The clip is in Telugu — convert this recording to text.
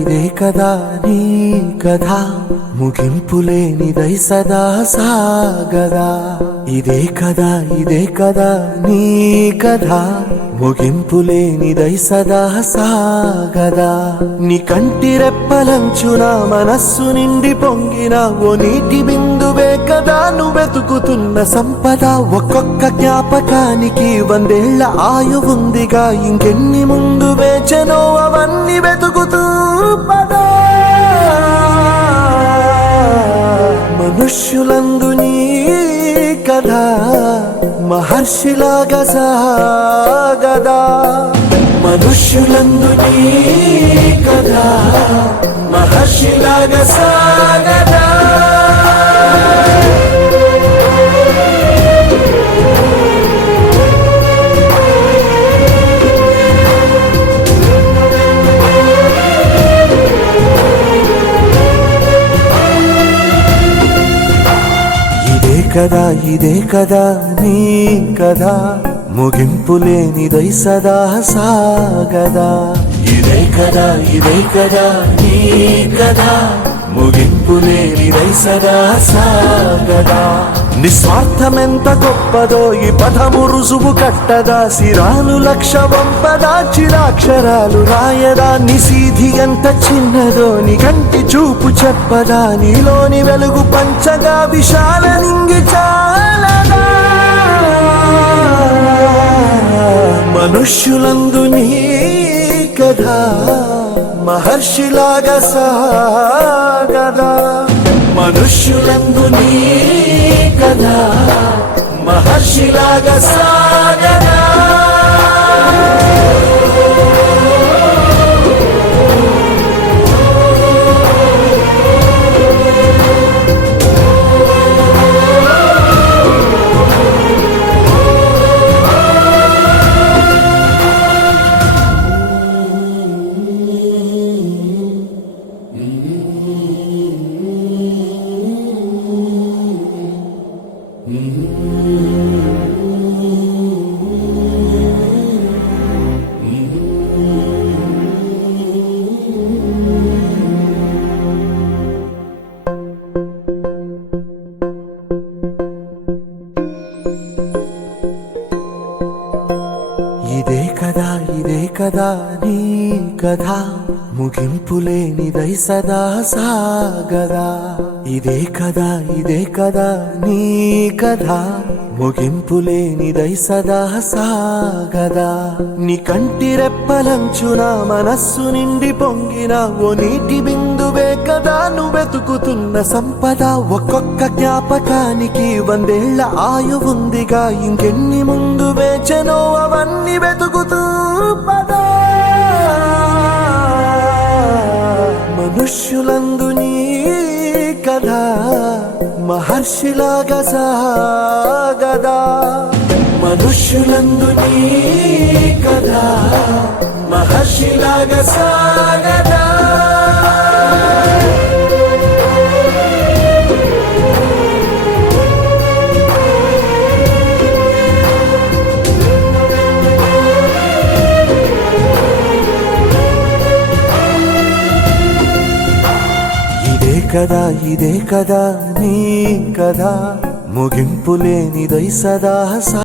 ఇదే కదా నీ కథ ముగింపులేనిదై సదా సాగదా. ఇదే కదా నీ కథ ముగింపులేనిదై సదా సాగదా. నీ కంటి రెప్పలంచున మనస్సు నిండి పొంగిన ఓ నీటి బిందువే కదా నువ్వెతుకుతున్న సంపద. ఒక్కొక్క జ్ఞాపకానికి 100 ఏళ్ల ఆయువుందిగా, ఇంకెన్ని ముందు వేచనో అవన్నీ వెతుకుతూ పదా. మనుష్యులందు నీ కథ మహర్షిలాగా సాగదా. మనుష్యులందు నీ కథ మహర్షిలాగా సాగదా. ఇదే కదా నీ కథ ముగింపులేనిదై సదా సాగదా. ఇదే కదా నీ కథ ముగింపులేనిదై సదా సాగదా. నిస్వార్థమెంత గొప్పదో ఈ పదము రుజువు కట్టదా. సిరాలు లక్ష వంపదా, చిరాక్షరాలు రాయదా. నిశీధి ఎంత చిన్నదో నీ కంటి చూపు చెప్పదా. నీలోని వెలుగు పంచగా విశాల నింగి చాలదా. మనుష్యులందు నీ కథ మహర్షిలాగా సాగదా. మనుష్యులందు నీ కథ మహర్షిలాగా సాగదా. ఇదే కదా నీ కథ ముగింపులేనిదై సదా సాగదా. ఇదే కదా నీ కథ ముగింపులేనిదై సదా సాగదా. నీ కంటి రెప్పలంచున మనస్సు నిండి పొంగిన ఓ నీటి బిందువే కదా నువ్వెతుకుతున్న సంపద. ఒక్కొక్క జ్ఞాపకానికి 100 ఏళ్ల ఆయువుందిగా, ఇంకెన్ని ముందు వేచనో అవన్నీ వెతుకుతూ పదా. మనుష్యులందు నీ కథ మహర్షిలాగా సాగదా. మనుష్యులందు నీ కథ మహర్షిలాగా సాగదా. ఇదే కదా నీ కథ ముగింపులేనిదై సదా